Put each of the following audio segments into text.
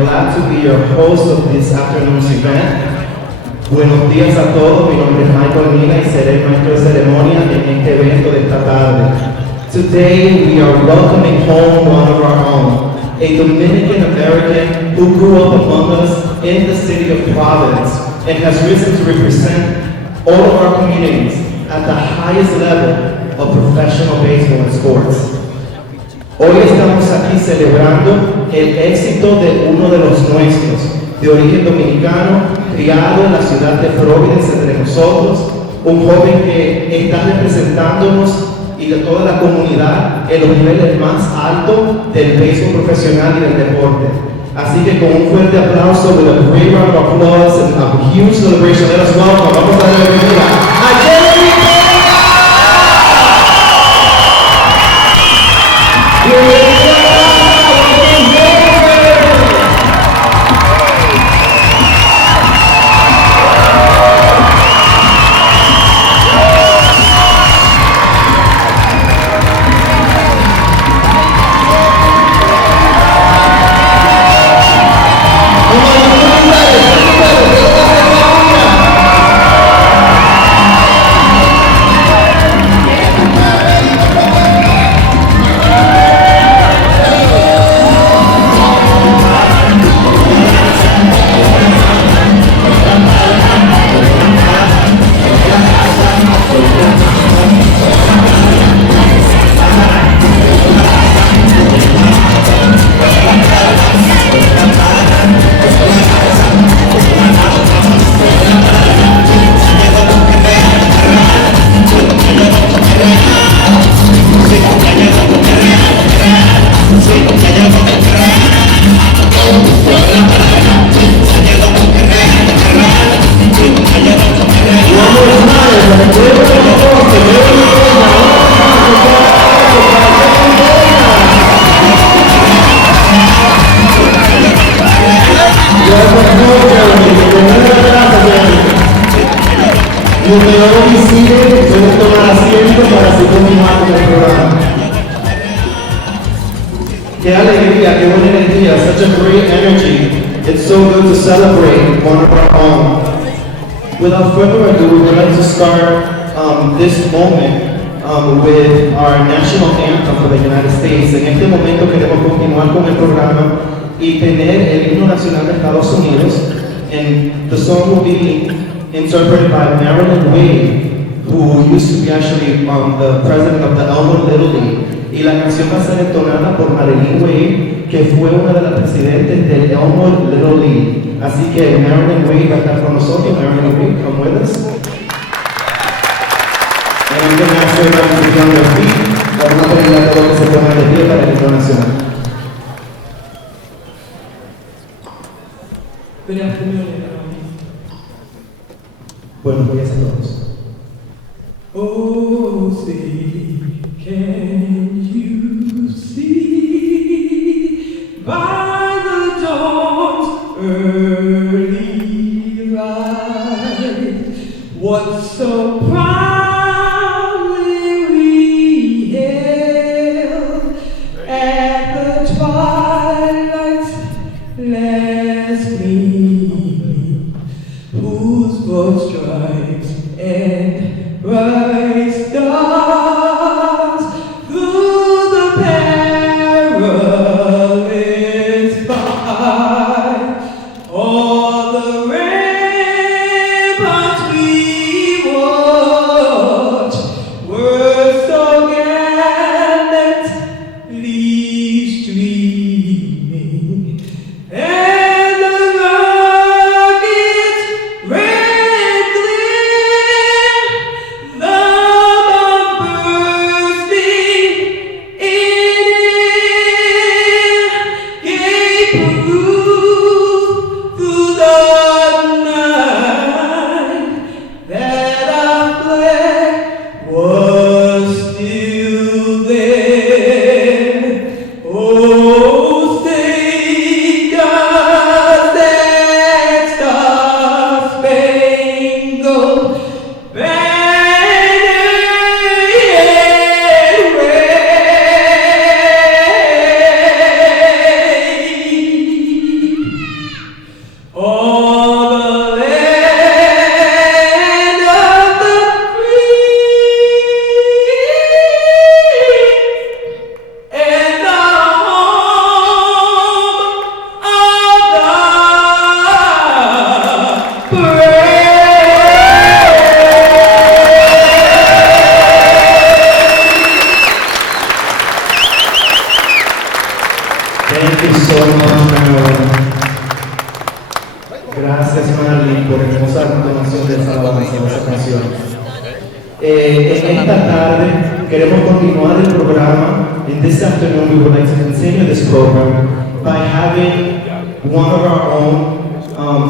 Glad to be your host of this afternoon's event. Buenos días a todos, mi nombre es Michael Mina y seré el maestro de ceremonia en este evento de esta tarde. Today we are welcoming home one of our own, a Dominican American who grew up among us in the city of Providence and has risen to represent all of our communities at the highest level of professional baseball and sports. Hoy estamos aquí celebrando el éxito de uno de los nuestros, de origen dominicano, criado en la ciudad de Providence entre nosotros, un joven que está representándonos y de toda la comunidad en los niveles más altos del béisbol profesional y del deporte. Así que con un fuerte aplauso, with a great round of applause and a huge celebration, let us welcome, vamos a darle la bienvenida a Jeremy Pena. Qué alegría, qué buena energía, such a great energy. It's so good to celebrate one of our own. Without further ado, we'd like to start this moment with our national anthem for the United States. En este momento queremos continuar con el programa y tener el himno nacional de Estados Unidos. And the song will be interpreted by Marilyn Wade, who used to be actually the president of the Elmwood Little League. Y la canción va a ser entonada por Marilyn Wade, que fue una de las presidentes del Elmwood Little League. Así que Marilyn Wade va a estar con nosotros. Marilyn Wade, come with us. And I'm going to ask everybody to be on their feet. Vamos a pedirle a todos que se pongan de pie para el himno nacional. Good afternoon, Buenos días a todos. Oh, say, can you see by the dawn's early light what so proudly we hailed at the twilight's last gleaming, whose broad stripes and bright stars through the perilous fight, all the ramparts we watched were so gallantly streaming, and the rugged red glare el programa, in this afternoon we would like to continue this program by having one of our own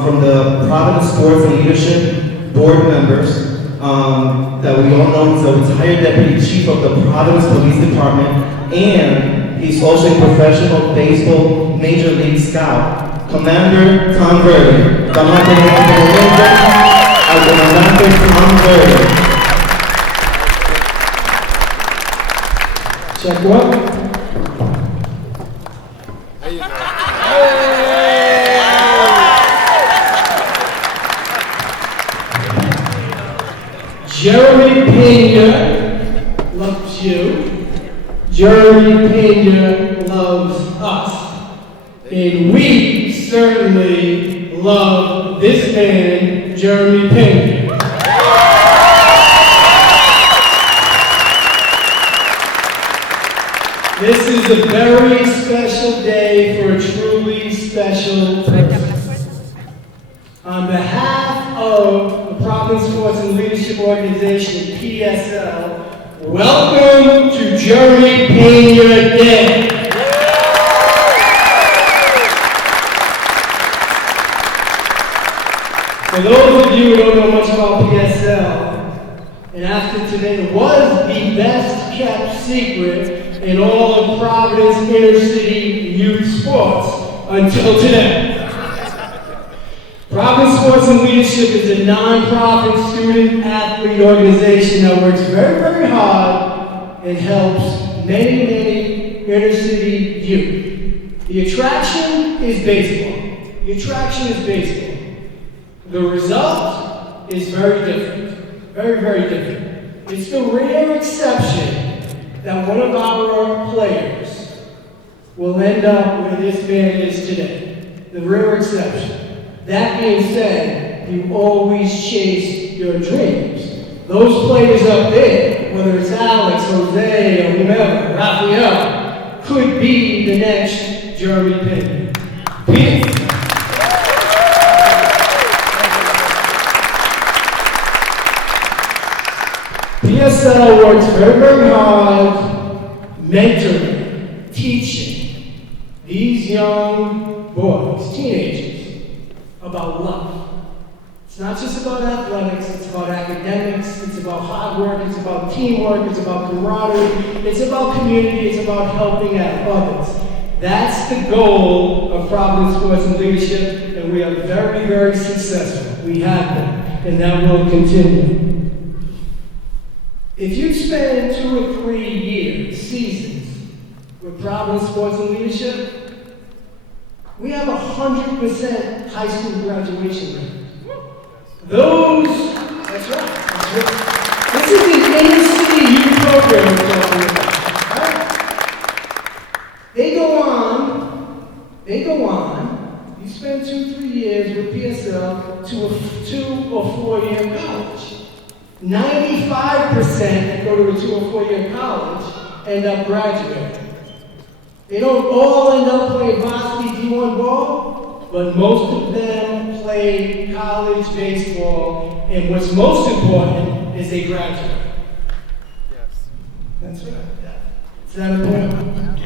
from the Providence Sports and Leadership board members that we all know is the retired deputy chief of the Providence Police Department, and he's also a professional baseball major league scout, Commander Tom Verde. Vamos a tener en este momento al comandante Tom Verde. Check one. There you go. Jeremy Pena loves you. Jeremy Pena loves us. And we certainly love this man, Jeremy Pena. This is a very special day for a truly special person. On behalf of the Providence Sports and Leadership Organization, PSL, welcome to Jeremy Pena Day. For those of you who don't know much about PSL, and after today, it was the best kept secret in all of Providence inner city youth sports until today. Providence Sports and Leadership is a non-profit student-athlete organization that works very, very hard and helps many, many inner city youth. The attraction is baseball. The attraction is baseball. The result is very different. Very, very different. It's the rare exception that one of our players will end up where this man is today. The rare exception. That being said, you always chase your dreams. Those players up there, whether it's Alex, Jose, or whomever, Rafael, could be the next Jeremy Pena. Peace. PSL works very, very hard mentoring, teaching these young boys, teenagers, about love. It's not just about athletics, it's about academics, it's about hard work, it's about teamwork, it's about camaraderie, it's about community, it's about helping out others. That's the goal of Providence Sports and Leadership, and we are very, very successful. We have been, and that will continue. If you spend 2 or 3 years, seasons, with Providence Sports and Leadership, we have 100% high school graduation rate. That's right. This is the inner city youth program we're talking about. Right? They go on, you spend 2 or 3 years with PSL to a 2 or 4 year college. 95% that go to a 2 or 4 year college end up graduating. They don't all end up playing varsity D1 ball, but most of them play college baseball, and what's most important is they graduate. Yes. That's right. Is that important?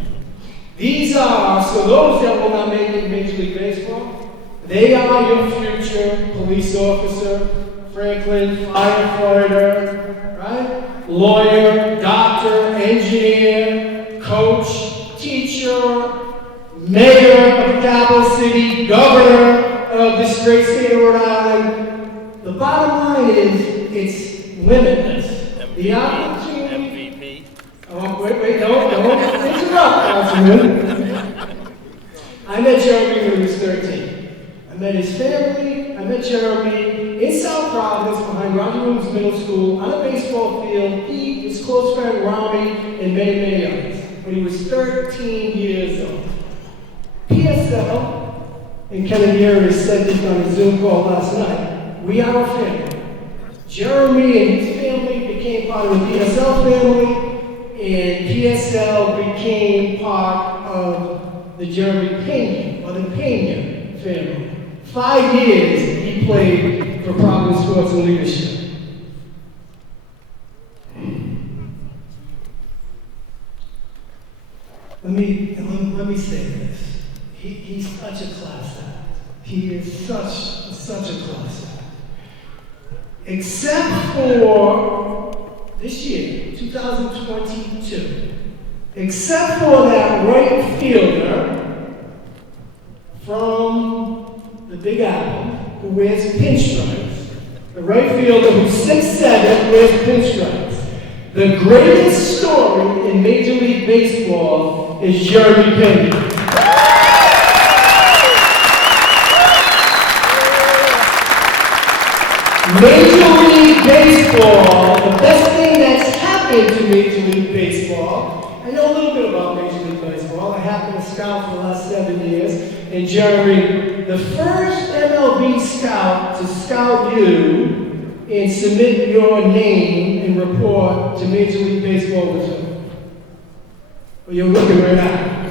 These are, so those that will not make it in Major League Baseball, they are your future police officer, Franklin, firefighter, right? Lawyer, doctor, engineer, coach, teacher, mayor of the capital city, governor of this great state of Rhode Island. The bottom line is, it's limitless. The opportunity. MVP. Oh, wait, don't interrupt, Councilman. I met Jeremy when he was 13. I met his family, I met Jeremy in South Providence behind Roger Williams Middle School on a baseball field. He, his close friend Rami, and many, many others. When he was 13 years old. PSL, and Kennedy Harris said this on a Zoom call last night, we are a family. Jeremy and his family became part of the PSL family, and PSL became part of the Jeremy Pena, or the Pena family. 5 years he played for Providence Sports and Leadership. He is such a class act. Except for this year, 2022, except for that right fielder from the Big Apple who wears pinstripes, the right fielder who's 6'7", wears pinstripes. The greatest story in Major League Baseball is Jeremy Pena. Major League Baseball, the best thing that's happened to Major League Baseball, I know a little bit about Major League Baseball. I have been a scout for the last 7 years. And Jeremy, the first MLB scout to scout you and submit your name and report to Major League Baseball was who? Well, you're looking right now.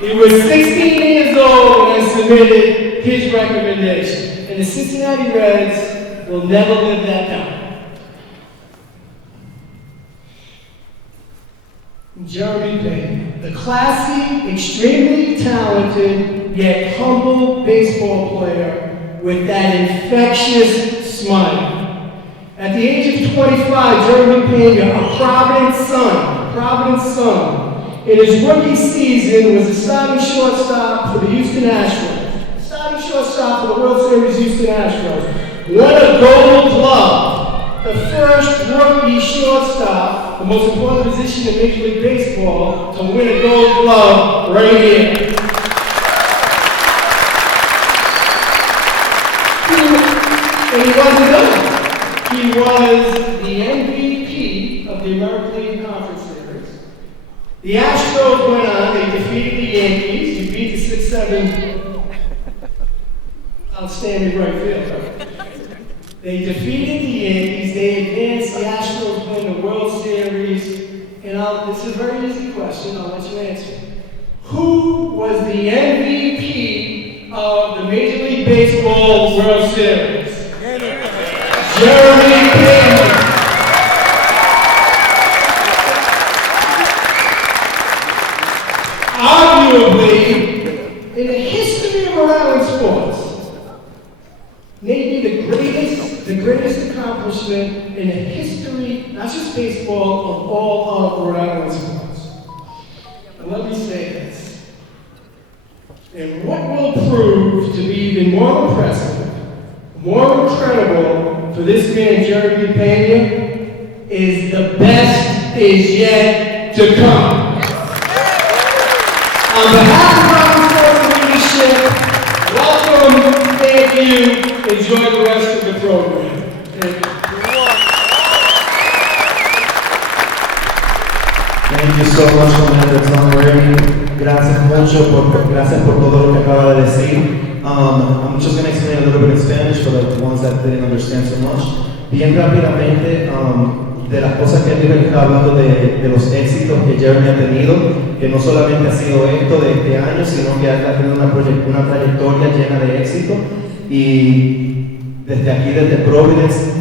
He was 16 years old and submitted his recommendation. And the Cincinnati Reds will never live that down. Jeremy Pena, the classy, extremely talented, yet humble baseball player with that infectious smile. At the age of 25, Jeremy Pena, a Providence son, in his rookie season was a starting shortstop for the Houston Astros. Starting shortstop for the World Series Houston Astros. Won a Gold Glove, the first rookie shortstop, the most important position in Major League Baseball, to win a Gold Glove right here. And he wasn't done. He was the MVP of the American League Conference Series. The Astros went on, they defeated the Yankees, you beat the 6'7" outstanding right fielder. They defeated the Yankees, they advanced, the Astros win the World Series, and this is a very easy question, I'll let you answer. Who was the MVP of the Major League Baseball World Series? Jeremy Pena. Arguably, in the history of Rhode Island sports, maybe the greatest accomplishment in the history, not just baseball, of all of Rhode Island sports. And let me say this. And what will prove to be even more impressive, more incredible for this man, Jeremy Pena, is the best is yet to come. On behalf of our leadership, welcome, thank you, enjoy the rest of the program. Thank you so much, Commander Tom Murray. Gracias por todo lo que acaba de decir. I'm just going to explain a little bit in Spanish for the ones that didn't understand so much. Bien rápidamente, de las cosas que él está hablando de los éxitos que Jeremy ha tenido, que no solamente ha sido esto de este año, sino que ha tenido una trayectoria llena de éxito. Y desde aquí, desde Providence,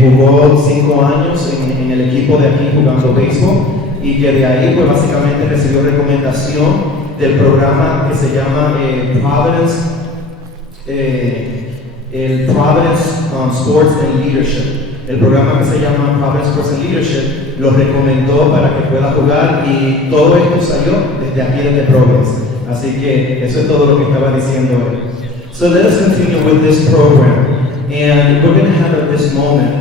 jugó 5 años en el equipo de aquí jugando béisbol. Y que de ahí pues básicamente recibió recomendación del programa que se llama Providence, el Providence Sports and Leadership. El programa que se llama Providence Sports and Leadership lo recomendó para que pueda jugar y todo esto salió desde aquí, desde Providence. Así que eso es todo lo que estaba diciendo él. So let us continue with this program, and we're going to have at this moment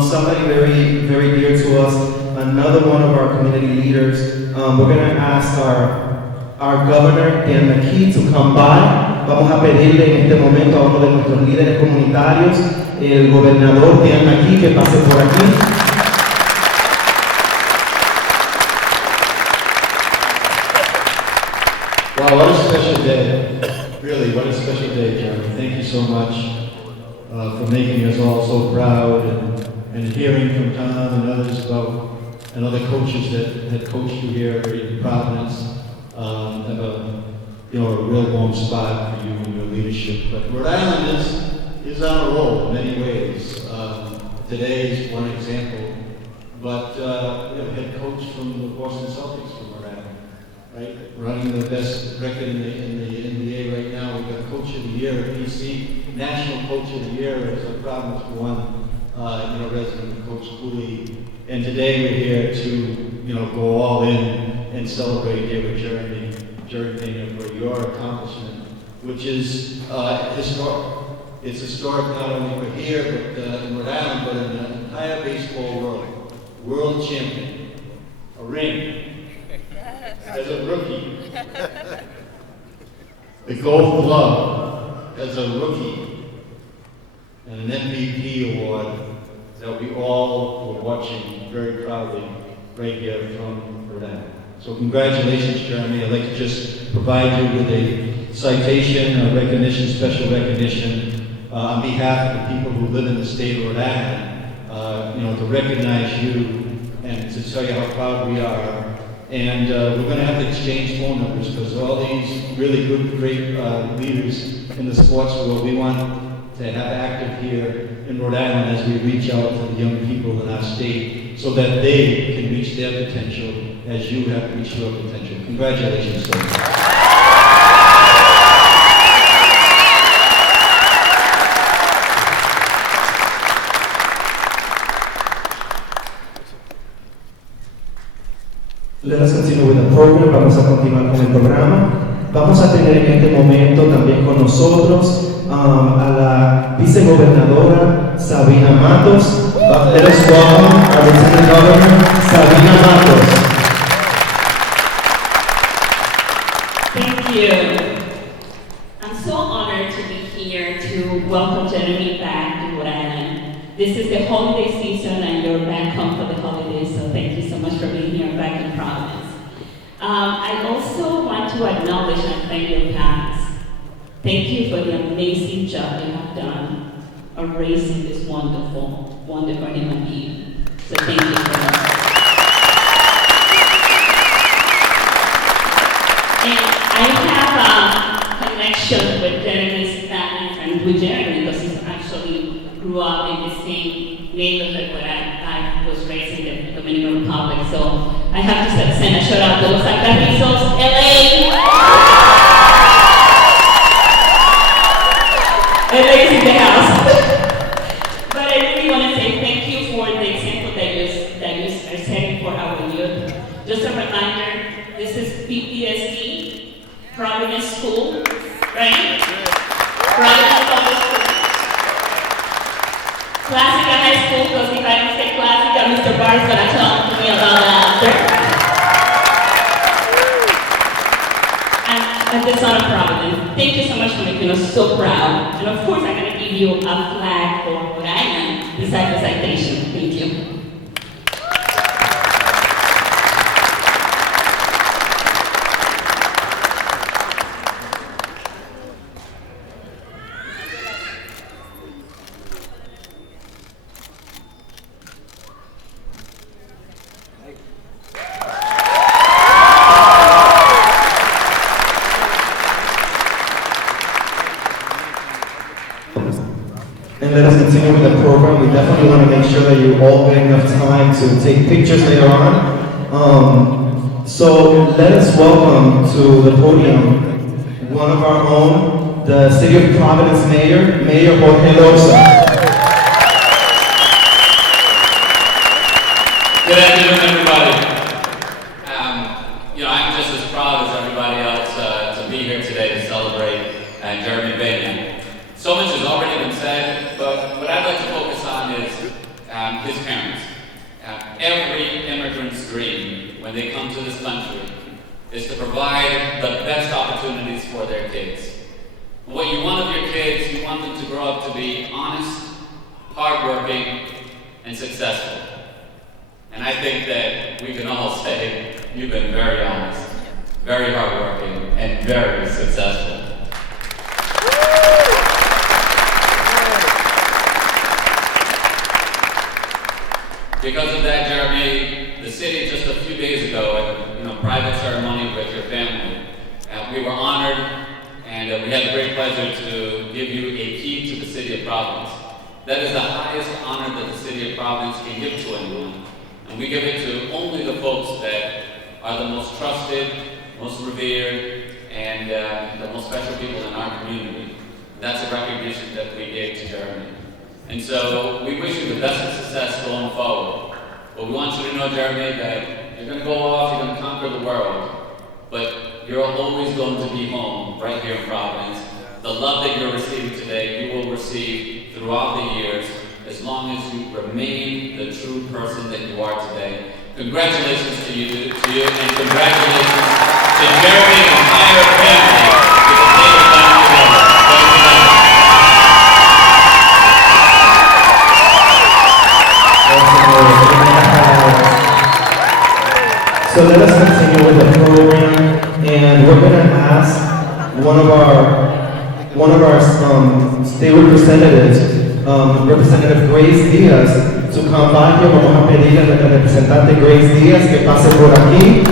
somebody very, very dear to us. Another one of our community leaders. We're going to ask our governor, Dan McKee, to come by. Vamos a pedirle en este momento a uno de nuestros líderes comunitarios, el gobernador Dan McKee, que pase por aquí. Wow, what a special day. Really, what a special day, Jeremy. Thank you so much for making us all so proud and hearing from Tom and others about and other coaches that had coached you here in Providence have a real warm spot for you and your leadership. But Rhode Island is on a roll in many ways. Today is one example, but we have a head coach from the Boston Celtics from Rhode Island. right? Running the best record in the NBA right now. We've got Coach of the Year at PC, National Coach of the Year as a Providence one, resident Coach Cooley. And today we're here to, go all in and celebrate here with Jeremy Pena for your accomplishment, which is historic. It's historic not only for here, but in Rhode Island, but in the entire baseball world. World champion, a ring, as a rookie, the Gold Glove as a rookie, and an MVP award that we all were watching very proudly right here from Rhode Island. So congratulations, Jeremy. I'd like to just provide you with a citation, a recognition, special recognition, on behalf of the people who live in the state of Rhode Island, to recognize you and to tell you how proud we are. And we're going to have to exchange phone numbers because all these really good, great leaders in the sports world, we want to have active here in Rhode Island as we reach out to the young people in our state so that they can reach their potential as you have reached your potential. Congratulations, sir. Let us continue with the program. Vamos a continuar con el programa. Vamos a tener en este momento también con nosotros a la vicegobernadora Sabina Matos. Let us welcome our Lieutenant Governor Sabina Matos. Thank you. I'm so honored to be here to welcome Jeremy back to Rhode Island. This is the holiday season and you're back home for the holidays, so thank you so much for being here back in Providence. I also want to acknowledge and thank your parents. Thank you for the amazing job you have done of raising this wonderful human being. So thank you for that. And I have a connection with Jeremy's family and with Jeremy because he actually grew up in the same neighborhood where I was raised in the Dominican Republic. So I have to send a shout out to Los Alcarrizos, LA. LA is in the house. But I really want to say thank you for the example that you are setting for our youth. Just a reminder, this is PTSD, Providence School, right? Providence Public School. Classica High School, because if I don't say Classica, Mr. Barr is going to talk to me about that after. And the son of Providence. Thank you so much for making us so proud. And of course, I'm going to give you a flag for Rhode Island beside the citation. Thank you. And let us continue with the program. We definitely want to make sure that you all get enough time to take pictures later on. So let us welcome to the podium one of our own, the City of Providence Mayor, Mayor Jorge Loza. Good afternoon, everybody. I'm just as proud as everybody else to be here today to celebrate Jeremy Pena. So much has already been said, but what I'd like to focus on is his parents. Every immigrant's dream when they come to this country is to provide the best opportunities for their kids. What you want of your kids, you want them to grow up to be honest, hardworking, and successful. And I think that we can all say you've been very honest, very hardworking, and very successful. Because of that, Jeremy, the city just a few days ago at a private ceremony with your family, we were honored and we had the great pleasure to give you a key to the city of Providence. That is the highest honor that the city of Providence can give to anyone. And we give it to only the folks that are the most trusted most revered, and the most special people in our community. That's a recognition that we gave to Jeremy. And so we wish you the best of success going forward. But we want you to know, Jeremy, that you're going to go off, you're going to conquer the world, but you're always going to be home right here in Providence. The love that you're receiving today, you will receive throughout the years, as long as you remain the true person that you are today. Congratulations to you, and congratulations to Jeremy and the entire family for the day of time together. So let us continue with the program, and we're going to ask one of our state representatives, Representative Grace Diaz, to come by here. Vamos a pedirle a la representante Grace Diaz que pase por aquí.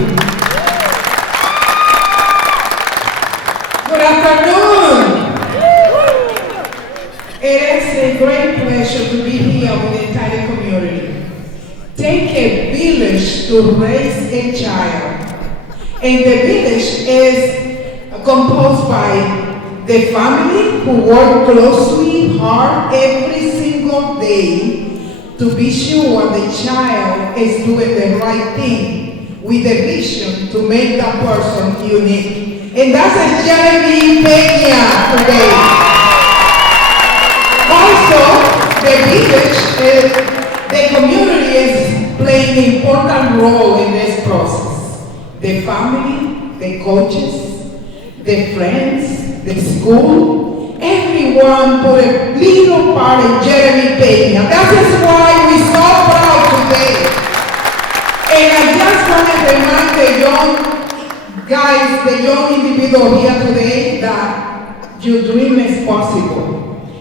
Good afternoon. It is a great pleasure to be here with the entire community. Take a village to raise a child. And the village is composed by the family who work closely, hard every single day to be sure the child is doing the right thing with a vision to make that person unique. And that's Jeremy Pena today. Also, the village, the community is playing an important role in this process. The family, the coaches, the friends, the school, everyone put a little part in Jeremy Pena. That is why we're so proud today. And I just want to remind the young guys, the young individuals here today, that your dream is possible.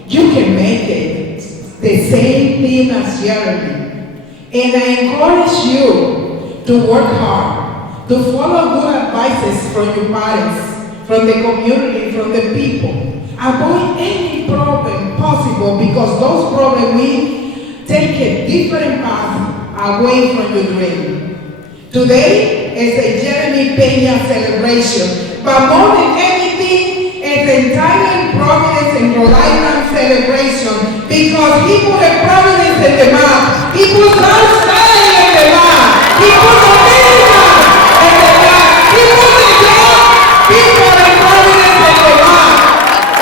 You can make it. The same thing as Jeremy. And I encourage you to work hard, to follow good advices from your parents, from the community, from the people. Avoid any problem possible, because those problems will take a different path away from your dream. Today is a Jeremy Pena celebration, but more than anything, it's the entire Providence and Rhode Island celebration, because he put a Providence in the map, he put Southside in the map, he put America in the map, he put the young people in Providence in the map.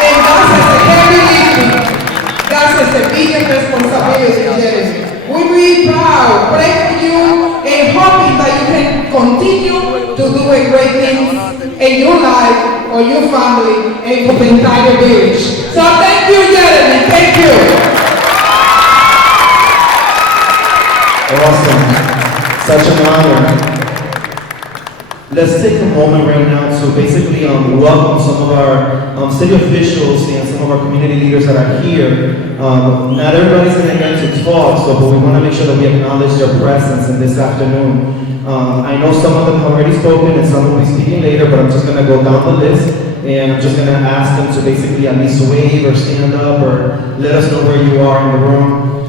And that's a heavy lifting. That's a big responsibility, Jeremy. We'll be proud, pray for you, and hoping that you can continue to do a great thing in your life, or your family, and for the entire village. So thank you, Jeremy. Thank you. Awesome. Such an honor. Let's take a moment right now to basically welcome some of our city officials and some of our community leaders that are here. Not everybody's going to get to talk, but we want to make sure that we acknowledge their presence in this afternoon. I know some of them have already spoken and some will be speaking later, but I'm just going to go down the list and I'm just going to ask them to basically at least wave or stand up or let us know where you are in the room.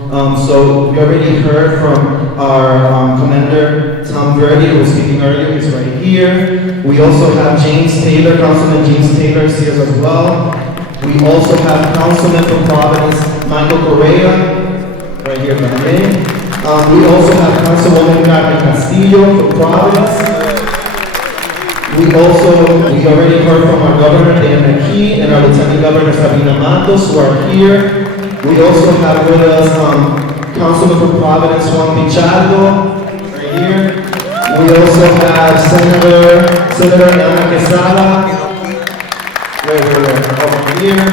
So we already heard from our Commander Tom Verdi, who was speaking earlier. He's right here. We also have James Taylor, Councilman James Taylor is here as well. We also have Councilman from Providence, Michael Correa, right here from me. We also have Councilwoman Carmen Castillo from Providence. We already heard from our Governor, Dan McKee, and our Lieutenant Governor, Sabina Matos, who are here. We also have with us Councilman from Providence, Juan Pichardo, right here. We also have Senator Ana Quesada, over here.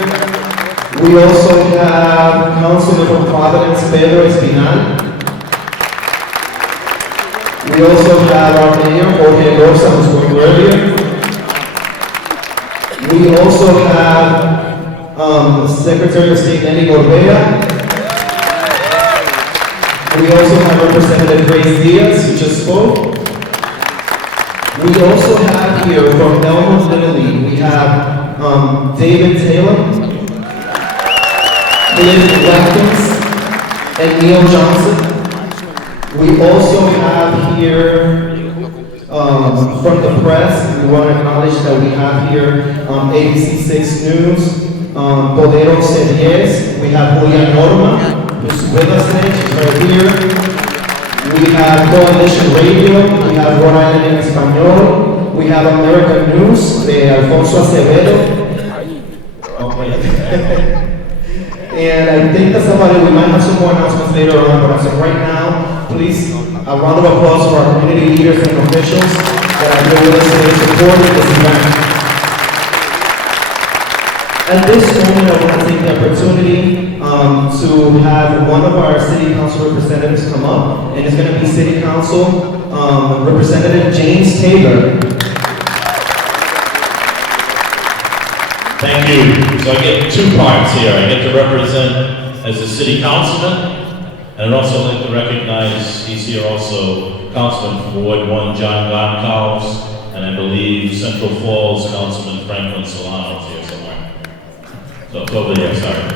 We also have Councilman from Providence, Pedro Espinal. We also have our Mayor, Jorge Gorsa, who spoke earlier. We also have Secretary of State Nelly Gorbea. We also have Representative Grace Diaz, who just spoke. We also have here from Elmwood Little League, we have David Taylor, Liz Watkins, and Neil Johnson. We also have here From the press, we want to acknowledge that we have here ABC6 News, Poderoso C10, we have Julia Norma, who's with us today, she's right here. We have Coalition Radio, we have Rhode Island en Español, we have American News de Alfonso Acevedo. And I think that's about it. We might have some more announcements later on, but as of right now, please, a round of applause for our community leaders and officials that are here with us today supporting this event. At this moment, I want to take the opportunity to have one of our city council representatives come up, and it's going to be City Council Representative James Taylor. Thank you. So I get two parts here. I get to represent as a city councilman, and I'd also like to recognize, he's here also, Councilman from Ward 1, John Goncalves, and I believe Central Falls Councilman Franklin Solano's here somewhere. So it's over there, sorry.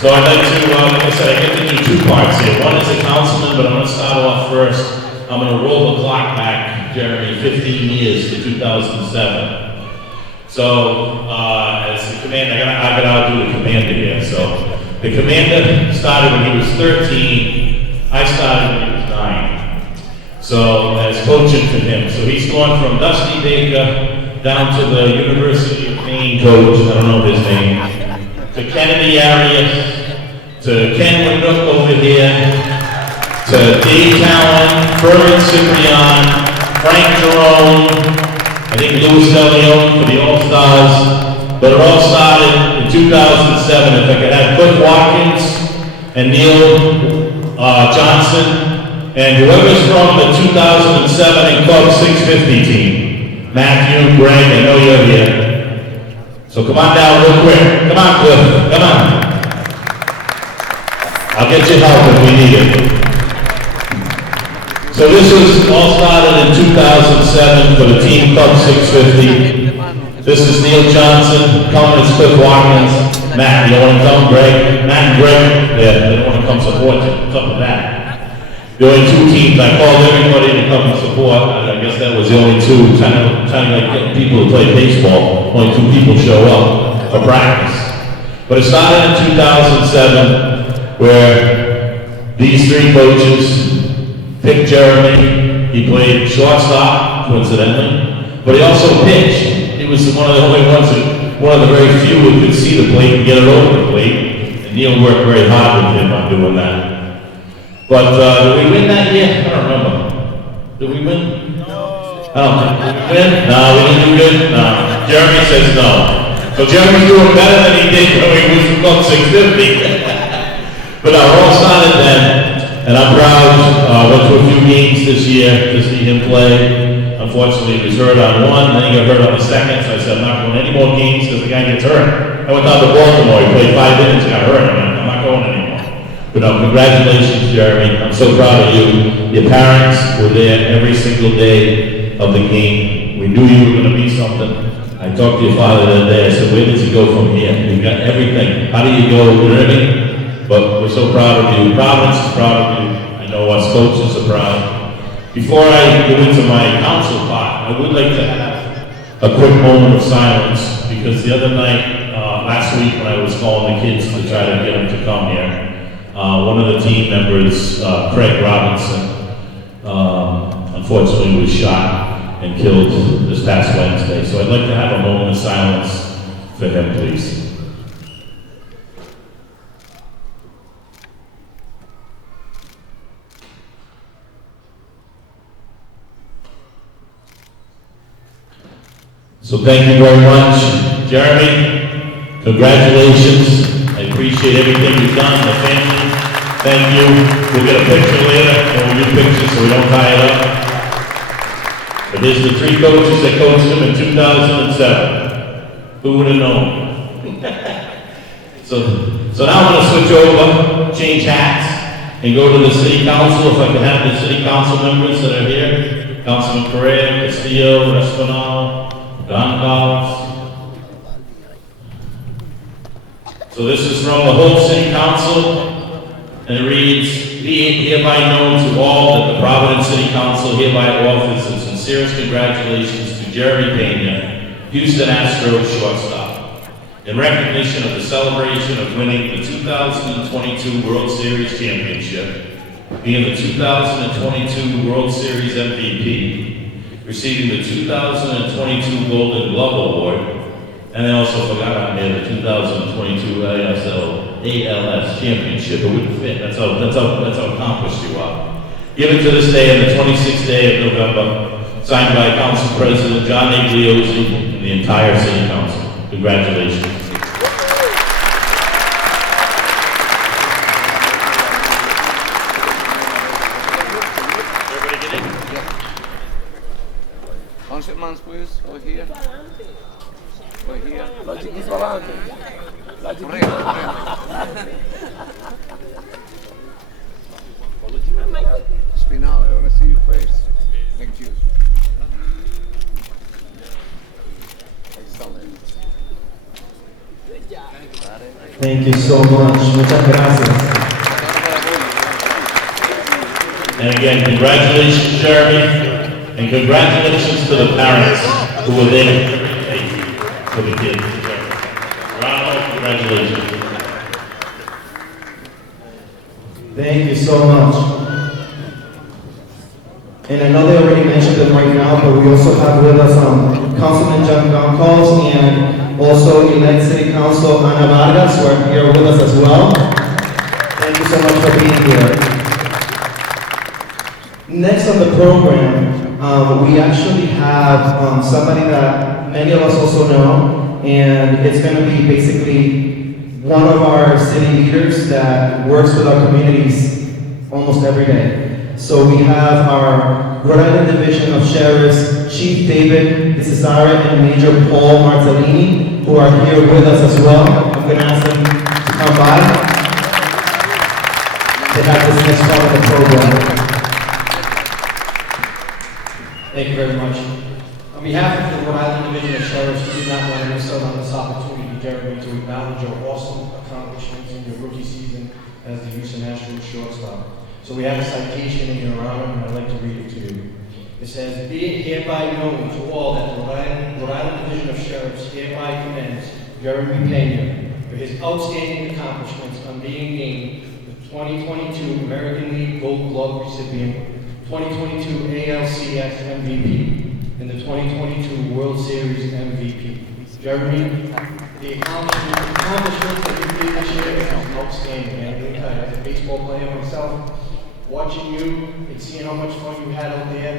So I'd like to, like I said, I get to do two parts here. One is a councilman, but I'm going to start off first. I'm going to roll the clock back, Jeremy, 15 years to 2007. So, as the commander, I gotta outdo the commander here. So, the commander started when he was 13. I started when he was 9. So, as coaching for him. So, he's gone from Dusty Baker down to the University of Maine coach, I don't know his name, to Kennedy Arias, to Ken Winnook over here, to Dave Cowan, Ferdinand Ciprian, Frank Jerome, I think Louis DeLeon for the All-Stars, but it all started in 2007. If I could have Cliff Watkins and Neil Johnson, and whoever's from the 2007 Club 650 team, Matthew, Greg, I know you're here. So come on down real quick. Come on, Cliff, come on. I'll get you help if we need it. So this was all started in 2007 for the Team Club 650. This is Neil Johnson, coming as Cliff Watkins. Matt, you don't want to come, Greg? Matt and Greg, they don't want to come support you. What's up with that? The only two teams, I called everybody to come and support. I guess that was the only two, trying to like get people to play baseball. Only 2 people show up for practice. But it started in 2007 where these 3 coaches picked Jeremy. He played shortstop, coincidentally, but he also pitched. He was one of the only ones, one of the very few who could see the plate and get it over the plate. And Neil worked very hard with him on doing that. But did we win that year? I don't remember. Did we win? No. I don't think. Did we win? No, we didn't do good? No. Jeremy says no. So Jeremy's doing better than he did when he was in Club 650. But we're all started then. And I'm proud, went to a few games this year to see him play. Unfortunately, he was hurt on one, then he got hurt on the second, so I said, I'm not going any more games because the guy gets hurt. I went down to Baltimore, he played 5 minutes, got hurt, I'm not going anymore. But no, congratulations, Jeremy. I'm so proud of you. Your parents were there every single day of the game. We knew you were going to be something. I talked to your father that day, I said, where does he go from here? You've got everything. How do you go, you know what I mean? But we're so proud of you. Providence is proud of you. I know us coaches are proud. Before I go into my council part, I would like to have a quick moment of silence because the other night, last week when I was calling the kids to try to get them to come here, one of the team members, Craig Robinson, unfortunately was shot and killed this past Wednesday. So I'd like to have a moment of silence for him, please. So thank you very much. Jeremy, congratulations. I appreciate everything you've done, the family. Thank you. We'll get a picture later, and we'll get pictures so we don't tie it up. But there's the 3 coaches that coached him in 2007. Who would have known? So now I'm going to switch over, change hats, and go to the city council. If I can have the city council members that are here. Councilman Correa, Castillo, Espinal, Goncalves. So this is from the whole city council, and it reads, be hereby known to all that the Providence City Council hereby offers its sincerest congratulations to Jeremy Pena, Houston Astros shortstop, in recognition of the celebration of winning the 2022 World Series championship, being the 2022 World Series MVP, receiving the 2022 Golden Glove Award, and I also forgot on there the 2022 ALS championship. It wouldn't fit. That's how accomplished you are. Given to this day on the 26th day of November, signed by Council President John Igliozzi and the entire City Council. Congratulations. Everybody get in? Once más, please, over here. Over here. La chiquita adelante. La chiquita. Spinal, I want to see your face. Thank you. Excellent. Thank you so much. Muchas gracias. And again, congratulations, Jeremy, and congratulations to the parents who were there for the kids. Ronald, congratulations. Thank you so much. And I know they already mentioned them right now, but we also have with us Councilman John Goncalves and also elect City Council Ana Vargas, who are here with us as well. Thank you so much for being here. Next on the program, we actually have somebody that many of us also know, and it's going to be basically one of our city leaders that works with our communities almost every day. So we have our Rhode Island Division of Sheriffs, Chief David Cesare and Major Paul Martellini, who are here with us as well. I'm going to ask them to come by to have this next part of the program. Thank you very much. On behalf of the Rhode Island Division of Sheriffs, we do not want to miss out on this opportunity, Jeremy, to acknowledge your awesome accomplishments in your rookie season as the Houston Astros shortstop. So we have a citation in your honor, and I'd like to read it to you. It says, "Be it hereby known to all that the Rhode Island Division of Sheriffs hereby commends Jeremy Pena for his outstanding accomplishments on being named the 2022 American League Gold Glove recipient, 2022 ALCS MVP, and the 2022 World Series MVP. Jeremy, the accomplishments that you did this year is outstanding. And as a baseball player myself, watching you and seeing how much fun you had out there,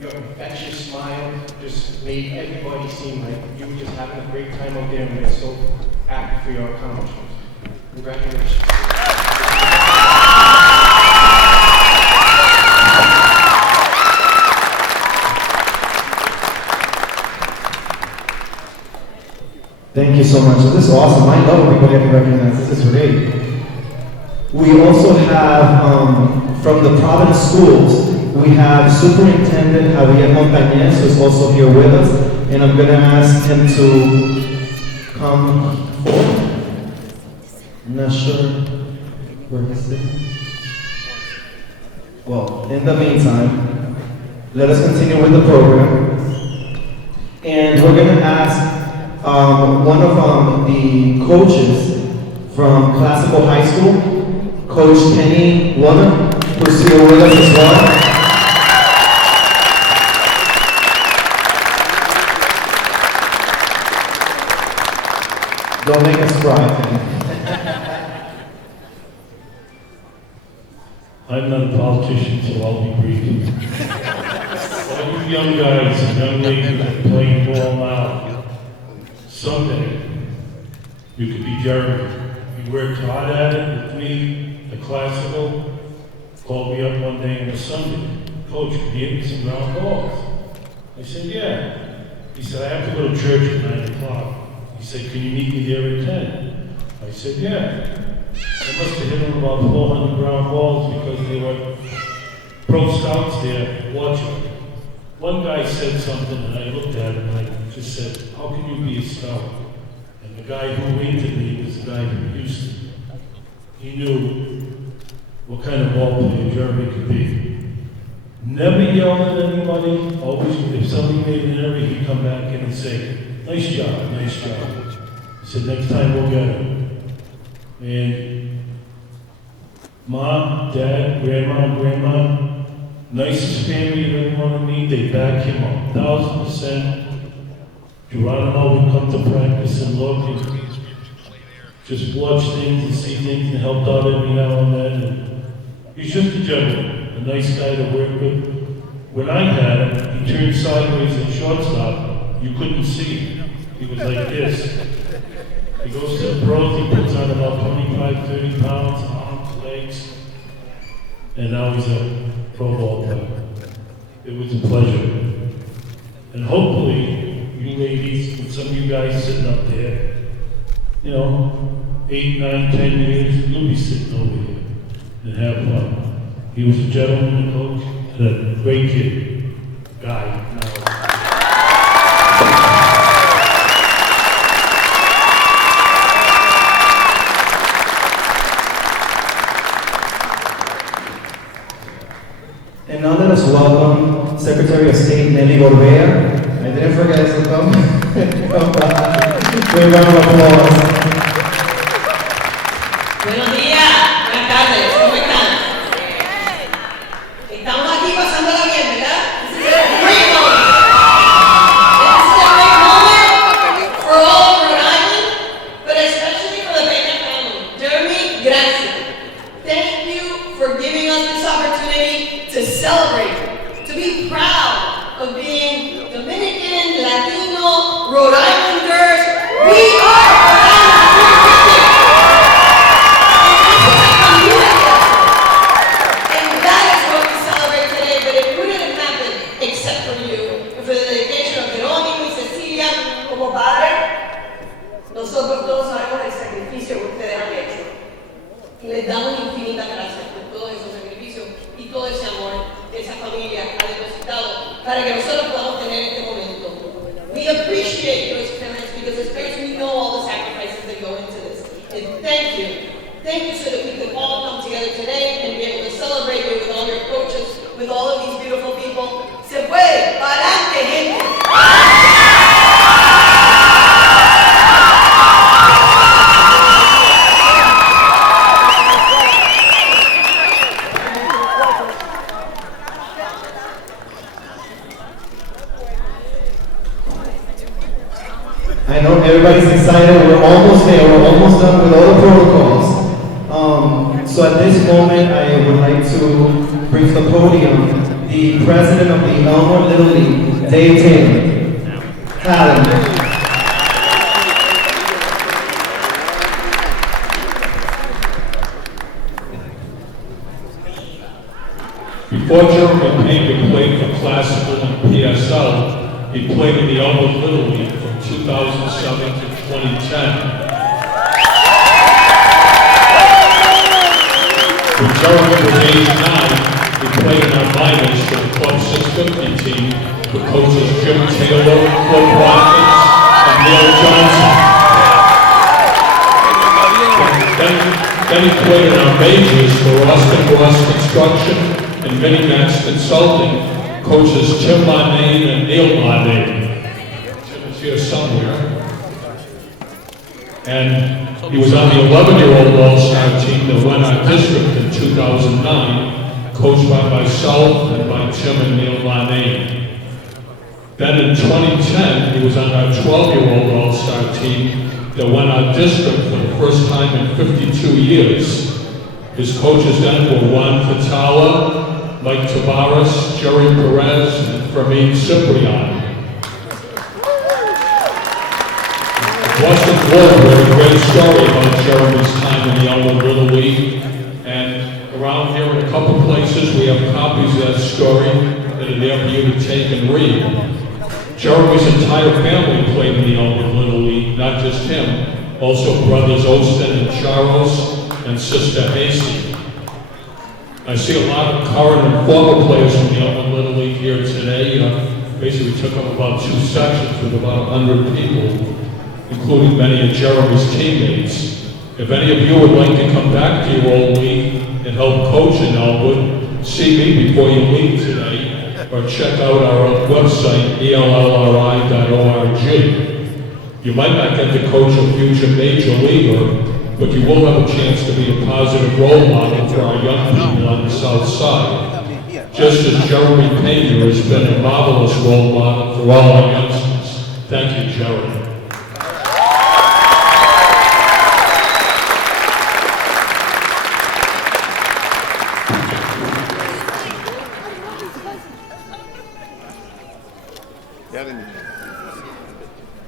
your infectious smile just made everybody seem like you were just having a great time out there, and we're so happy for your accomplishments. Congratulations. Thank you so much. This is awesome. I love when people get recognized. This is great. We also have, from the Providence schools, we have Superintendent Javier Montañez, who is also here with us, and I'm going to ask him to come forward. I'm not sure where he's sitting. Well, in the meantime, let us continue with the program. And we're going to ask one of the coaches from Classical High School, Coach Kenny Warner, who's here with us as well. Don't make us cry, Kenny. I'm not a politician, so I'll be brief. All you young guys and young ladies that are playing ball now, someday you could be Jeremy. You worked hard at it with me. The Classical called me up one day on a Sunday. Coach, can you give me some ground balls? I said, yeah. He said, I have to go to church at 9 o'clock. He said, can you meet me there at 10? I said, yeah. I must have hit him about 400 ground balls because there were pro scouts there watching. One guy said something and I looked at him and I just said, how can you be a scout? And the guy who winked at me was the guy from Houston. He knew what kind of ball player Jeremy could be. Never yelled at anybody. Always, if somebody made an error, he'd come back in and say, nice job, nice job. He said, next time we'll get him. And Mom, Dad, Grandma, nicest family you've ever wanted to meet. They back him up, 1,000%. Geronimo would come to practice and look and just watch things and see things and helped out every now and then. And he's just a gentleman, a nice guy to work with. When I had him, he turned sideways at shortstop. You couldn't see him. He was like this. He goes to the pros, he puts on about 25, 30 pounds, arms, legs, and now he's a pro ball player. It was a pleasure. And hopefully, you ladies, and some of you guys sitting up there, 8, 9, 10 years, you'll be sitting over here and have fun. He was a gentleman, a coach, and a great kid, guy. And now let us welcome Secretary of State Nelly Gorbea. I didn't forget to come. Come back. Big round of applause. Buenos días, buenas tardes, ¿cómo están? Estamos aquí pasándola bien, ¿verdad? This is a great moment. This is a great moment for all of Rhode Island, but especially for the Pena family. Jeremy, gracias. Thank you for giving us this opportunity to celebrate, to be proud of being Dominican, Latino, Rhode Islanders. We are Rhode Islanders. And that is what we celebrate today, but it wouldn't have happened except for you. And for the dedication of Jerónimo y Cecilia como padre, nosotros todos sabemos el sacrificio que ustedes han hecho. Y les damos infinitas gracias por todos esos sacrificios y todo ese amor que esa familia ha depositado para que nosotros podamos tener este momento. We appreciate your experience because as parents we know all the sacrifices that go into this. And thank you. Thank you so that we could all come together today and be able to celebrate you with all your coaches, with all of these beautiful people. Se puede, para adelante, gente. I know everybody's excited. We're almost there. We're almost done with all the protocols. So at this moment, I would like to bring to the podium the president of the Elmwood Little League, Dave Taylor. Hallelujah. Before Jeremy Pena played for Classical and PSL, he played in the Elmwood Little League from 2007 to 2010. When Jeremy was age 9, he played in our minors for the Club 650 team with coaches Jim Taylor, Providence, and Neil Johnson. Then he played in our majors for Austin Ross Construction and Minimax Consulting, coaches Tim Monane and Neil Monane. Tim is here somewhere. And he was on the 11-year-old All-Star team that won our district in 2009, coached by myself and by Tim and Neil Monane. Then in 2010, he was on our 12-year-old All-Star team that won our district for the first time in 52 years. His coaches then were Juan Fatala, Mike Tavares, Jerry Perez, and Fermin Ciprian. Boston Globe wrote a great story about Jeremy's time in the Elmwood Little League, and around here in a couple places we have copies of that story that are there for you to take and read. Jeremy's entire family played in the Elmwood Little League, not just him, also brothers Olston and Charles, and sister Hasty. I see a lot of current and former players from the Elmwood Little League here today. Basically took up about 2 sections with about 100 people, including many of Jeremy's teammates. If any of you would like to come back to your old league and help coach in Elmwood, see me before you leave today, or check out our website, ellri.org. You might not get to coach a future major leaguer, but you will have a chance to be a positive role model for our young people on the South Side. Just as Jeremy Pena has been a marvelous role model for all our youngsters. Thank you, Jeremy.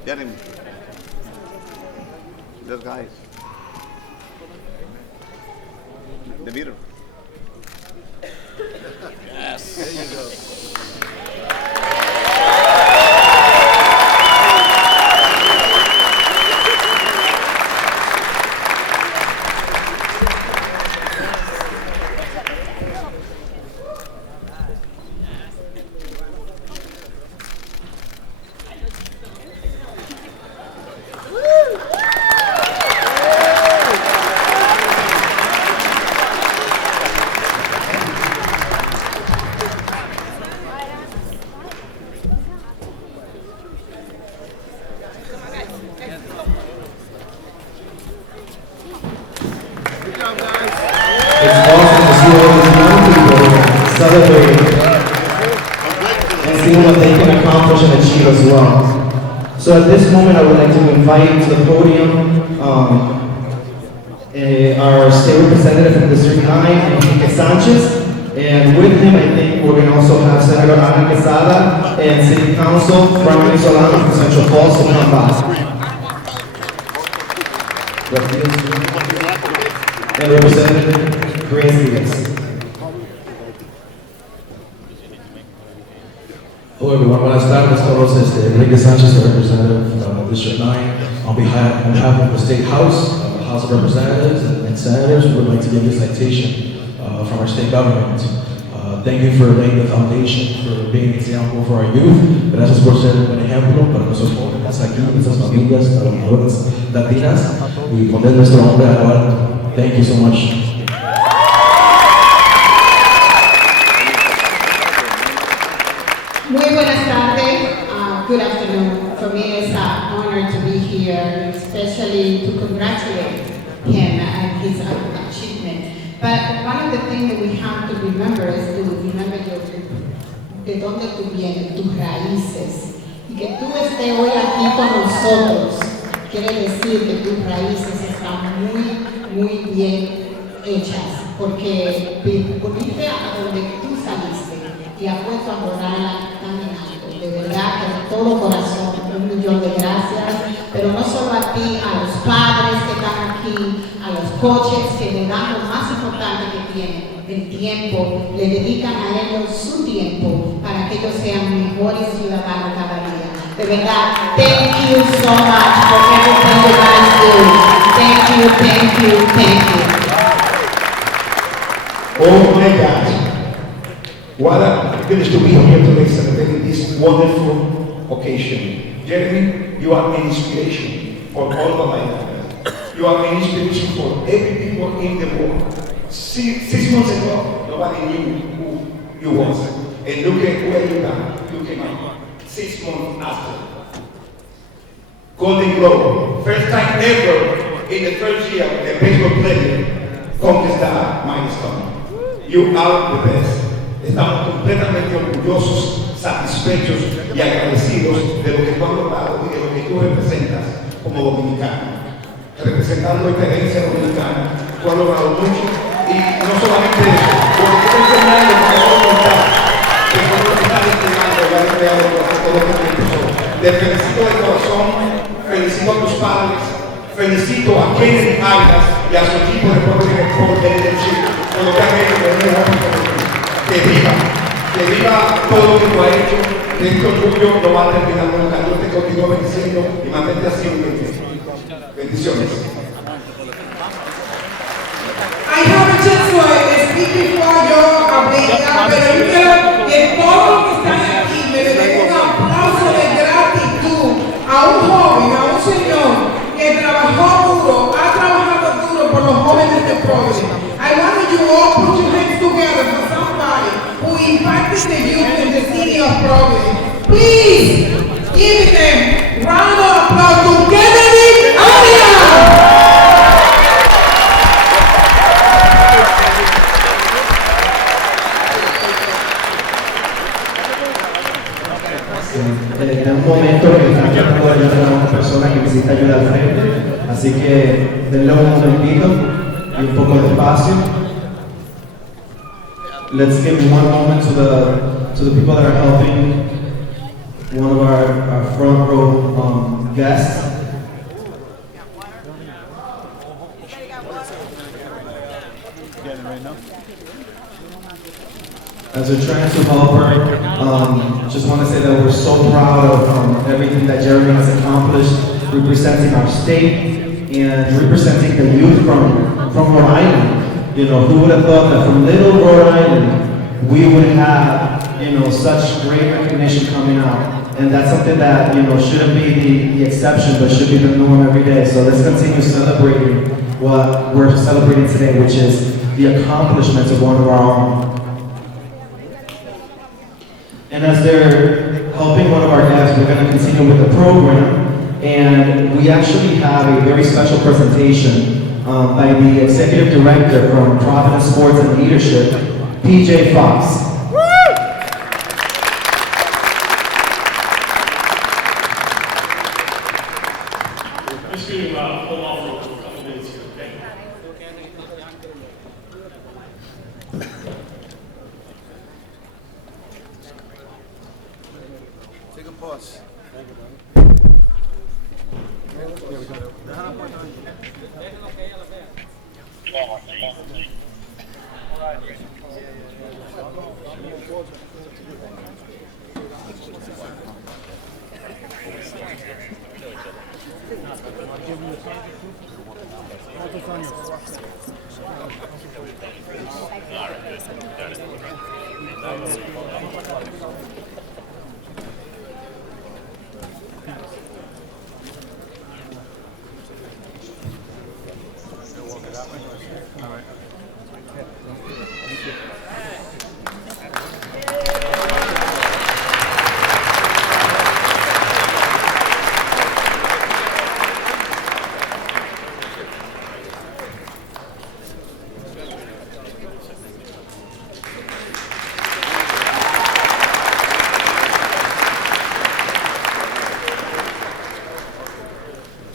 Jeremy. Those guys. The mirror. Yes. There you go. As well. So at this moment, I would like to invite to the podium our state representative from District 9, Enrique Sanchez, and with him, I think we're going to also have Senator Ana Quesada and City Council Franklin Solano from Central Falls to come by. And Representative Grace Diaz. Hello everyone, buenas tardes todos. Enrique Sanchez, the representative of District 9. On behalf of the State House, House of Representatives and Senators, we would like to give you a citation from our state government. Thank you for laying the foundation, for being an example for our youth. Gracias por ser un ejemplo para nuestros jóvenes aquí, nuestras familias, trabajadoras latinas, y poner nuestro nombre al alto. Thank you so much. Muy buenas tardes. Good afternoon. For me, it's an honor to be here, especially to congratulate him and his achievement. But one of the things that we have to remember is to remember de dónde tú vienes, tus raíces. Y que tú estés hoy aquí con nosotros quiere decir que tus raíces están muy bien hechas, porque viniste a donde tú saliste y has puesto a adorarla caminando. De verdad que de todo corazón, 1,000,000 de gracias, pero no solo a ti, a los padres que están aquí, a los coaches que le dan lo más importante que tienen, el tiempo, le dedican a ellos su tiempo para que ellos sean mejores ciudadanos cada día. De verdad, thank you so much for everything you guys do. Thank you, thank you, thank you. Oh my God. What a privilege to be here today celebrating this wonderful occasion. Jeremy, you are an inspiration for all of my life. You are an inspiration for every people in the world. 6 months ago, nobody knew who you was. And look at where you are. You came out 6 months after. Golden Globe, first time ever in the first year a baseball player conquered that milestone. You are the best. Estamos completamente orgullosos, satisfechos y agradecidos de lo que tú has logrado y de lo que tú representas como dominicano. Representando esta herencia dominicana, tú has logrado mucho y no solamente eso, lo que tú estás enseñando para la voluntad, que fue lo que estás entregando y has creado durante todo este tiempo. Te felicito de corazón, felicito a tus padres, felicito a Kennedy Arias y a su equipo de Providence por leadership, por lo que han hecho de nuevo. Que viva todo lo que tú has hecho, que este orgullo no va a terminar nunca. Yo te continúo bendiciendo y mantente así en bendiciones. I have a chance to speak before yo hablar, pero yo quiero que todos los que están aquí me den un aplauso de gratitud a un joven, a un señor que trabajó duro, ha trabajado duro por los jóvenes de Providence. I want you all put your hands together for somebody impacted the youth in the city of Providence. Please give them round of applause to Kennedy Arias. En un momento que están tratando de ayudar a una persona que necesita ayuda al frente, así que denle un momentito y un poco de espacio. Let's give one moment to the people that are helping one of our front row guests. As we're trying to help her, just want to say that we're so proud of everything that Jeremy has accomplished, representing our state and representing the youth from Rhode Island. You know, who would have thought that from little Rhode Island, we would have, you know, such great recognition coming out. And that's something that, you know, shouldn't be the exception, but should be the norm every day. So let's continue celebrating what we're celebrating today, which is the accomplishments of one of our own. And as they're helping one of our guests, we're going to continue with the program. And we actually have a very special presentation by the Executive Director from Providence Sports and Leadership, PJ Fox. Just going to hold off for a couple minutes here, okay? Take a pause.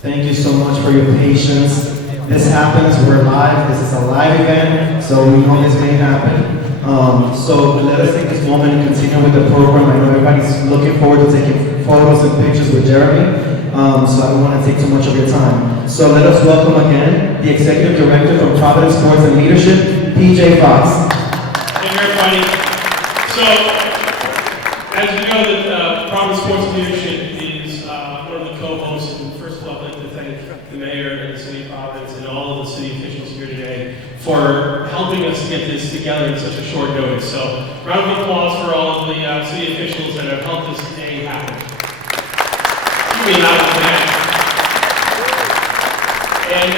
Thank you so much for your patience. This happens, we're live, this is a live event, so we know this may happen. So let us take this moment and continue with the program. I know everybody's looking forward to taking photos and pictures with Jeremy, so I don't want to take too much of your time. So let us welcome again the Executive Director from Providence Sports and Leadership, PJ Fox. Hey everybody. So, as you know, that Providence Sports and Leadership is one of the co-hosts, and first of all, I'd like to thank the mayor and the city of Providence and all of the city officials here today for helping us get this together in such a short notice. So, round of applause for all of the city officials that have helped this day happen. You may not have that. And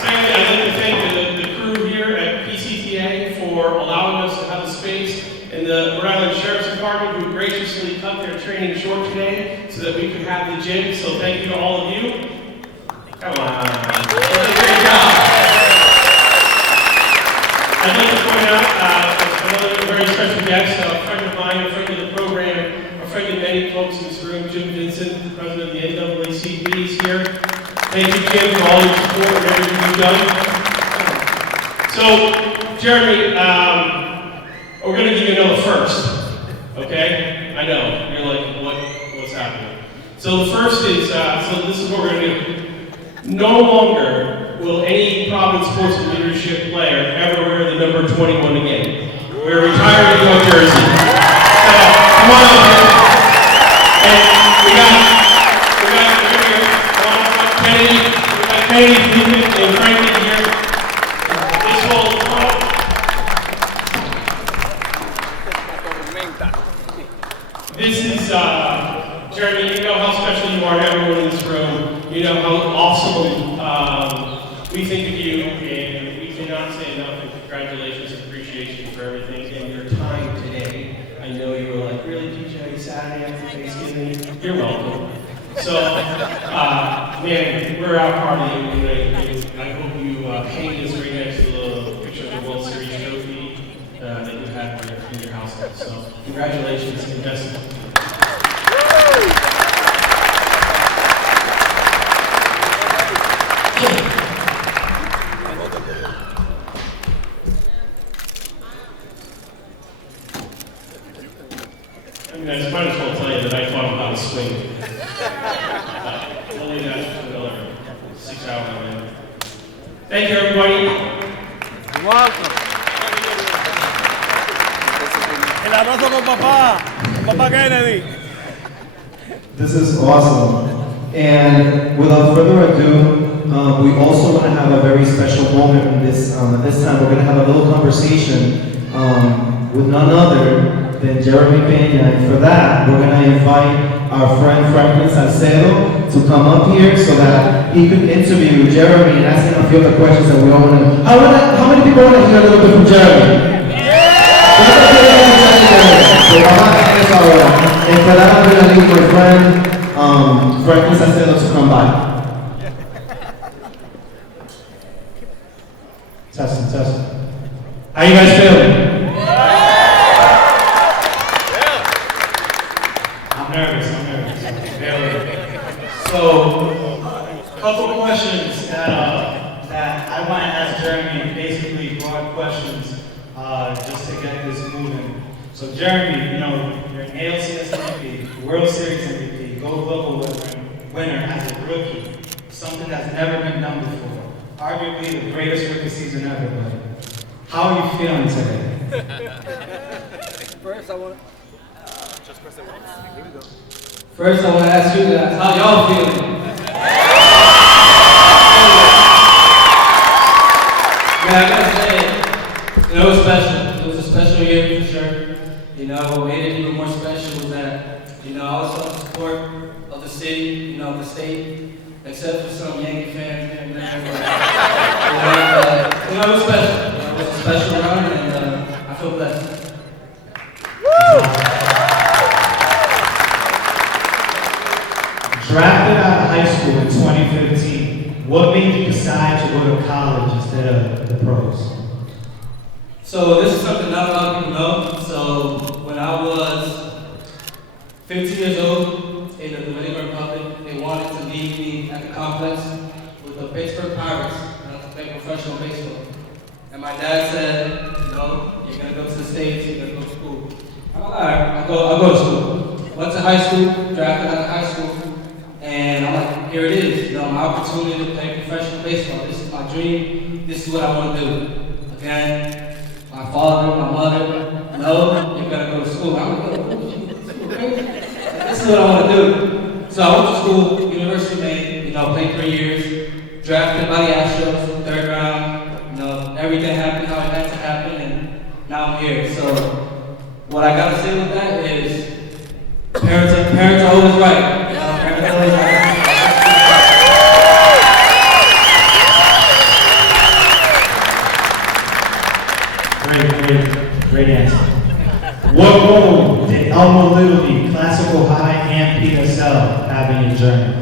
secondly, I'd like to thank the crew here at PCTA for allowing us to have the space, and the Rhode Island Sheriff's Department who graciously cut their training short today so that we could have the gym. So thank you to all of you. Come on. That's a great job. I'd like to point out another very special guest, a friend of mine, a friend of the program, a friend of many folks in this room, Jim Vincent, the president of the NAACP, is here. Thank you, Jim, for all your support and everything you've done. So, Jeremy, we're going to give you another first, okay? I know, you're like, what's happening? So the first is, so this is what we're going to do. No longer will any Providence Sports and Leadership player ever wear the number 21 again. We're retiring your jersey. So, come on up here. And we got Kennedy, and Frankie here. This will This is, Jeremy, you know how special you are to everyone in this room. You know how awesome we think of you, and we can cannot say enough and congratulations and appreciation for everything and your time today. I know you were like, really, PJ, Saturday after Thanksgiving? You're welcome. So, man, we're out partying today. I hope you hang this right next to the picture of the World Series trophy that you have in your household. So, congratulations and best of luck. I mean, I might as well tell you that I taught him how to swing. Only that for another 6 hours. Man. Thank you, everybody. You're welcome. El abrazo con papá Kennedy. This is awesome. And without further ado, we also want to have a very special moment in this. At this time, we're going to have a little conversation with none other than Jeremy Pena. And for that, we're going to invite our friend Franklin Salcedo to come up here so that he could interview Jeremy and ask him a few of the questions that we all want to know. How many people want to hear a little bit from Jeremy? And for that, I'm going to leave my friend Franklin Salcedo to come by. Testing. How you guys feeling? I'm nervous. Really. So, a couple questions that I want to ask Jeremy, basically broad questions, just to get this moving. So Jeremy, you're an ALCS MVP, World Series MVP, Gold Glove winner as a rookie, something that's never been done before. Arguably the greatest rookie season ever, but how are you feeling today? First, I want to just press it once. Here we go. First, I want to ask you guys, how y'all feeling? Yeah, I gotta say, it was special. It was a special year for sure. What made it even more special was that, I was showing support of the city, of the state, except for some Yankee fans here and there. It was special. It was a special run, and I feel blessed. Drafted out of high school in 2015, what made you decide to go to college instead of the pros? So this is something not a lot of people know. So when I was 15 years old in the Dominican Republic, they wanted to leave me at the complex with the Pittsburgh Pirates to play professional baseball. And my dad said, no, you're gonna go to the States, you're gonna go to school. I'm like, all right, I'll go to school. Went to high school, drafted out of high school, and I'm like, here it is, my opportunity to play professional baseball. This is my dream, this is what I want to do. Again, my father, my mother, no, you're gonna go to school. I'm like, this is what I want to do. So I went to school, University of Maine, played 3 years, drafted by the Astros, third round, everything happened how it had to happen, and now I'm here. So what I gotta say with that is, parents are always right. Parents are always right. Great answer. What role did Elmo Little League, Classical High, and PSL have in your journey?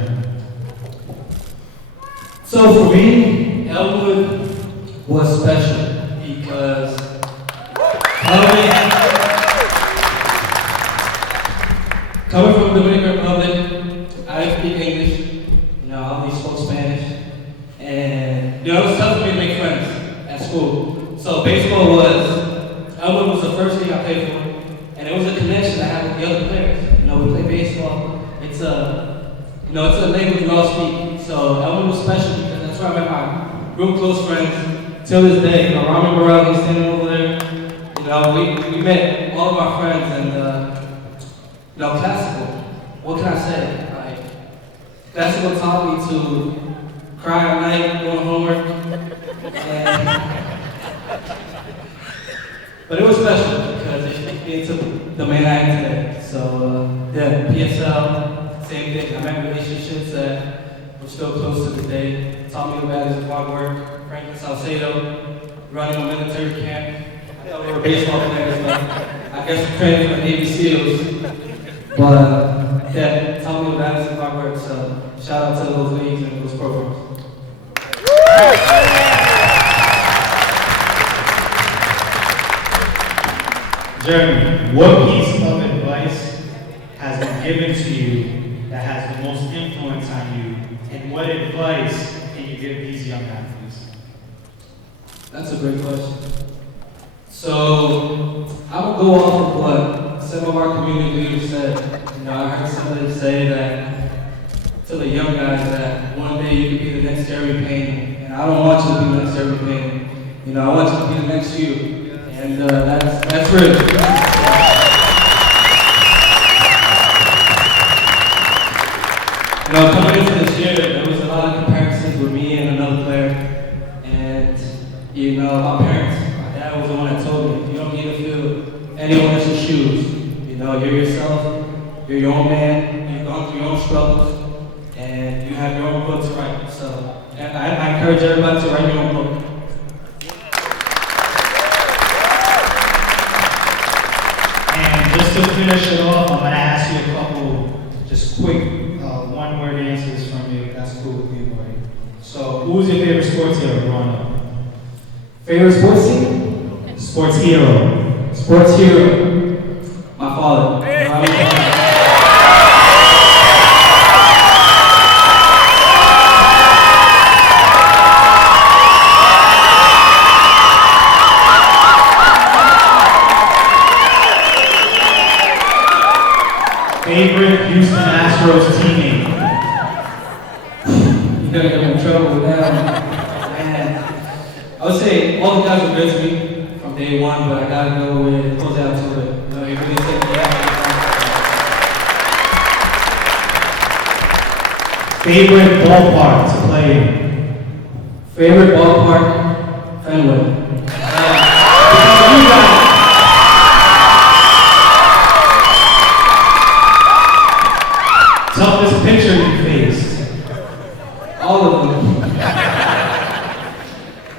So for me, Elwood was special because coming from the Dominican Republic, I didn't speak English. I only spoke Spanish, and it was tough for me to make friends at school. So baseball Elwood was the first thing I played for, and it was a connection I had with the other players. We play baseball. It's a language we all speak. So Elwood was special because that's where I met my real close friends till this day. Rami Burrell, he's standing over there. We met all of our friends, and classical. What can I say? Classical taught me to cry at night doing homework, but it was special because it shaped me into the man I am today. So PSL, same thing. I met relationships that we're still close to today. Taught me the values of hard work. Franklin Salcedo, running a military camp. I thought we were baseball players, but I guess we're training for the Navy SEALs. But yeah, tell me about it if I work, so shout out to those leagues and those programs. Jeremy, what piece of advice has been given to you that has the most influence on you, and what advice can you give these young athletes? That's a great question. So, I would go off of what some of our community leaders said. You know, I heard somebody say that to the young guys that one day you could be the next Jeremy Pena, and I don't want you to be the next Jeremy Pena. You know, I want you to be the next you, and that's real. You know, coming into this year, there was a lot of comparisons with me and another player, and you know, my parents. That was the one that told me, you don't need to fill anyone else's shoes. You know, you're yourself, you're your own man, you've gone through your own struggles, and you have your own book to write. So I encourage everybody to write your own book. And just to finish it off, I'm going to ask you a couple just quick one-word answers from you, if that's cool with you, buddy. So, who was your favorite sports hero growing up? Favorite sports team? Sports hero. Sports hero. My father. Favorite Houston Astros teammate? You're gonna get in trouble with that one. Man. I would say all the guys were good to me from day one, but I gotta go with Jose Altuve. You know, he really said yeah. Favorite ballpark to play in? Favorite ballpark? Fenway. Toughest pitcher you faced? All of them.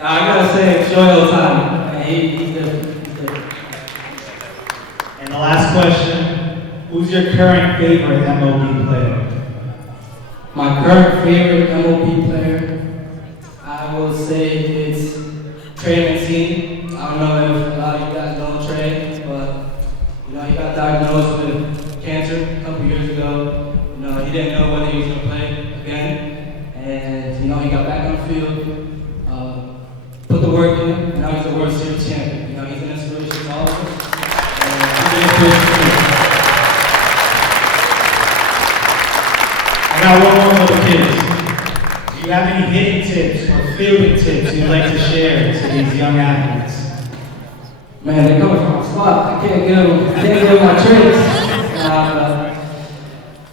I gotta say, Shohei Ohtani. He's good. And the last question, who's your current favorite MLB player? My current favorite MLB player, I will say it's Trey Mancini. I don't know if a lot of you guys know Trey, but you know, he got diagnosed with cancer a couple years ago. You know, he didn't know whether he was going to play again, and you know, he got back on the field, put the work in, and now he's a World Series champion. You know, he's an inspiration to all of us, and he's an inspiration to me. I got one more for the kids. Do you have any hitting tips or fielding tips you'd like to share to these young athletes? Man, they're coming from a spot. I can't give them my tricks.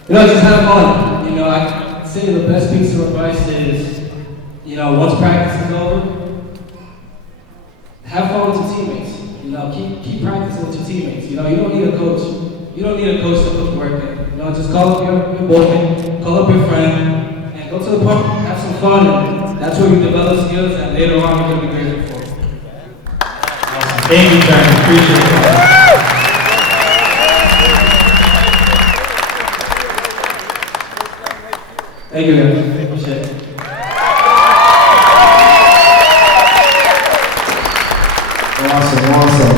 You know, just have fun. You know, I say the best piece of advice is, you know, once practice is over, have fun with your teammates. You know, keep practicing with your teammates. You know, you don't need a coach. You don't need a coach to put the work in. You know, just call up your boyfriend, call up your friend, and go to the park, have some fun. And that's where you develop skills that later on you're going to be grateful for. Awesome. Thank you, Jeremy. Appreciate it. Thank you, guys. Appreciate it. Awesome.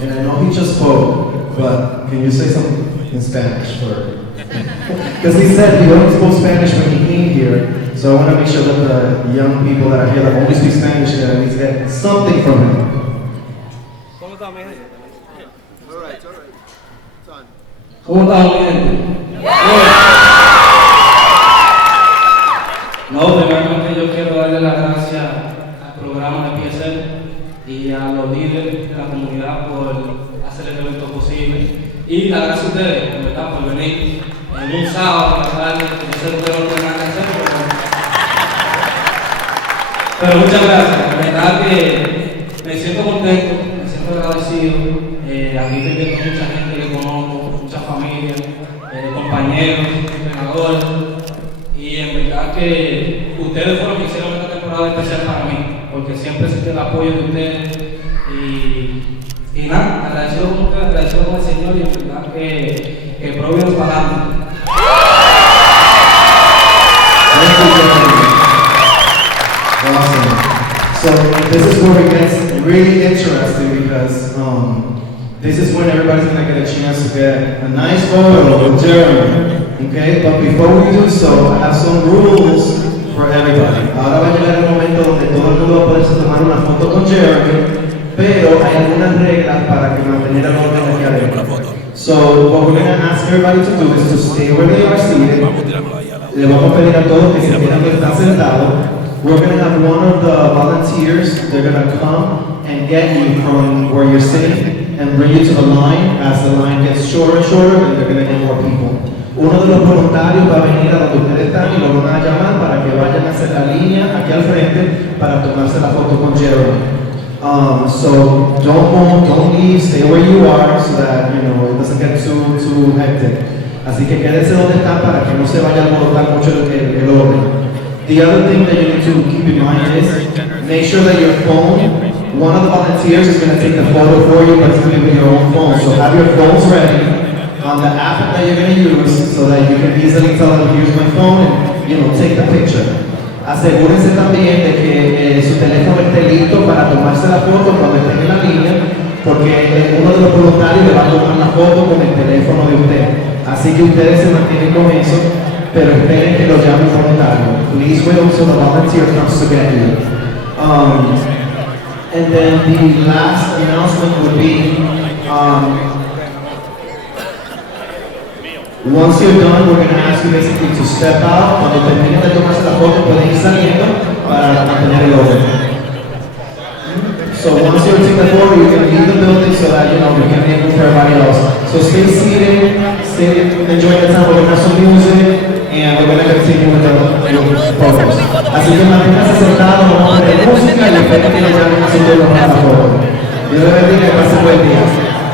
And I know he just spoke, but can you say something in Spanish for? Because he said he only spoke Spanish when he came here, so I want to make sure that the young people that are here that only speak Spanish can at least get something from him. ¿Cómo está mi gente? All right. Son. ¿Cómo está mi gente? No, primeramente yo quiero darle las gracias al programa de PSL y a los líderes de la comunidad por hacer el evento posible. Y las gracias a ustedes, ¿verdad? Por venir en un sábado a la tarde, que yo sé que ustedes no tienen nada que hacer, pero muchas gracias. La verdad que me siento contento, me siento agradecido. Aquí estoy viendo mucha gente que conozco, mucha familia, compañeros, entrenadores. Y en verdad que ustedes fueron los que hicieron esta temporada lado especial para mí, porque siempre sentí el apoyo de ustedes y nada, agradecido con el Señor y en verdad que Providence para adelante. Awesome. So this is where it gets really interesting because this is when everybody's gonna get a chance to get a nice photo with Jeremy. Okay, but before we do so, I have some rules for everybody. Ahora va a llegar el momento donde todo el mundo va a poderse tomar una foto con Jeremy, pero hay algunas reglas para que mantener el orden aquí adentro. So what we're gonna ask everybody to do is to stay where they are seated. Le vamos a pedir a todos que se quieran que están sentados. We're going to have one of the volunteers, they're going to come and get you from where you're sitting and bring you to the line. As the line gets shorter and shorter, and they're going to get more people. Uno de los voluntarios va a venir a donde ustedes están y lo van a llamar para que vayan a hacer la línea aquí al frente para tomarse la foto con Jeremy. So don't move, don't leave, stay where you are so that it doesn't get too hectic. Así que quédense donde están para que no se vaya a alborotar mucho el orden. The other thing that you need to keep in mind is make sure that your phone, one of the volunteers is going to take the photo for you, but it's going to be with your own phone. So have your phones ready on the app that you're going to use so that you can easily tell them, here's my phone, and take the picture. Asegúrense también de que su teléfono esté listo para tomarse la foto cuando estén en la línea, porque uno de los voluntarios le va a tomar la foto con el teléfono de usted. Así que ustedes se mantienen con eso. Pero esperen que lo llame voluntario. Please wait until the volunteer comes to get you. And then the last announcement would be, once you're done, we're going to ask you basically to step out. Cuando terminen de tomarse la foto, pueden ir saliendo para mantener el orden. So once you take the photo, you can leave the building so that we can make room for everybody else. So stay seated, enjoy the time. We're going to have some music, and we're going to continue with the photos. Así que manténganse sentados, vamos a poner música y espero que le llamen a su turno para la foto. Dios les bendiga y pasen buen día.